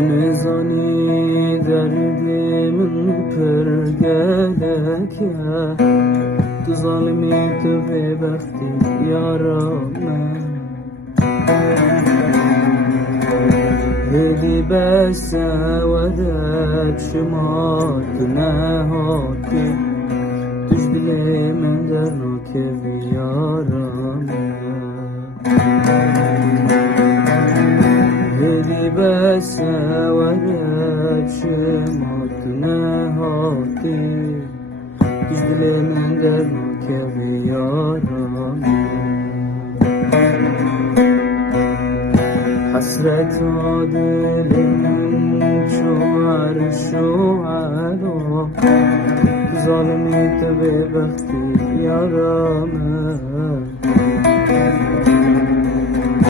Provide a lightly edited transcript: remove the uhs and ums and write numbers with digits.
نزانی دردم پرگلک تو ظالمی تو ببختی یارم هدی بس ودت شما تو نهاتی توش دل من در رو که بیارم هدی بس ودت شما تو نهاتی توش دل من در رو که بیارم حسرت دلم شوهر ظالمی تو ببختی یارم